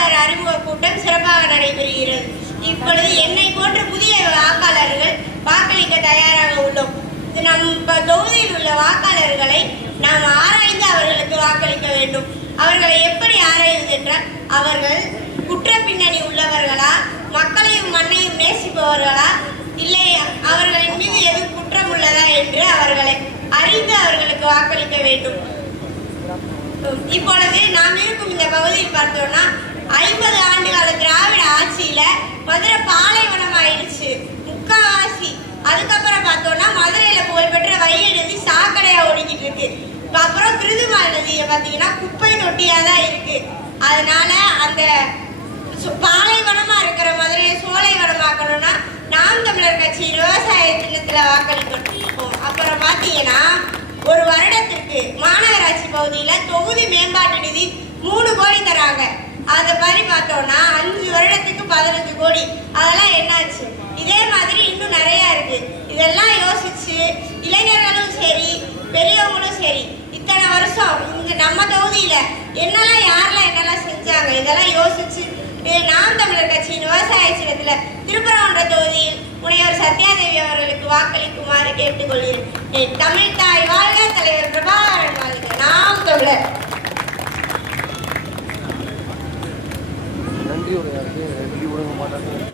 வாக்காளர் அறிமுக கூட்டம் சிறப்பாக நடைபெறுகிறது. இப்பொழுது என்னை போன்ற புதிய வாக்காளர்கள் வாக்களிக்க தயாராக உள்ளோம். நம் தொகுதியில் உள்ள வாக்காளர்களை நாம் ஆராய்ந்து அவர்களுக்கு வாக்களிக்க வேண்டும். அவர்களை எப்படி ஆராய்வது என்றால், அவர்கள் குற்ற பின்னணி உள்ளவர்களா, மக்களையும் மண்ணையும் நேசிப்பவர்களா, இல்லை அவர்களின் மீது எதுவும் குற்றம் உள்ளதா என்று அவர்களை அறிந்து அவர்களுக்கு வாக்களிக்க வேண்டும். இப்பொழுது நாம் இருக்கும் இந்த பகுதியில் பார்த்தோம்னா 50 ஆண்டுகால திராவிட ஆட்சியில மதுரை பாலைவனம் ஆயிடுச்சு முக்காவாசி. அதுக்கப்புறம் பார்த்தோம்னா மதுரையில புகழ்பெற்ற வைகை நதி சாக்கடையா ஓடிக்கிட்டு இருக்கு. அப்புறம் கிருதுமால் நதியை பார்த்தீங்கன்னா குப்பை தொட்டியா தான் இருக்கு. அதனால அந்த பாலைவனமா இருக்கிற மதுரையை சோலைவனமாக்கணும்னா நாம் தமிழர் கட்சி விவசாய சின்னத்துல வாக்களிக்கணும். அப்புறம் பார்த்தீங்கன்னா ஒரு வருடத்திற்கு மாநகராட்சி பகுதியில தொகுதி மேம்பாட்டு நிதி 3 கோடி தராங்க. அதை மாதிரி பார்த்தோம்னா 5 வருடத்துக்கு 15 கோடி. அதெல்லாம் என்னாச்சு? இதே மாதிரி இன்னும் நிறைய இருக்கு. இதெல்லாம் யோசிச்சு இளைஞர்களும் சரி பெரியவங்களும் சரி இத்தனை வருஷம் இங்க நம்ம தொகுதியில என்னெல்லாம் யாரெல்லாம் என்னெல்லாம் செஞ்சாங்க இதெல்லாம் யோசிச்சு நாம் தமிழர் கட்சியின் விவசாய சின்னத்துல திருப்பரங்குன்ற தொகுதியில் முனைவர் சத்யாதேவி அவர்களுக்கு வாக்களிக்குமாறு கேட்டுக்கொள்கிறேன். தமிழ் தாய் வாழ்க, தலைவர் பிரபாகரன் வாழ்க, நாம் தமிழர். நன்றி. ஒரு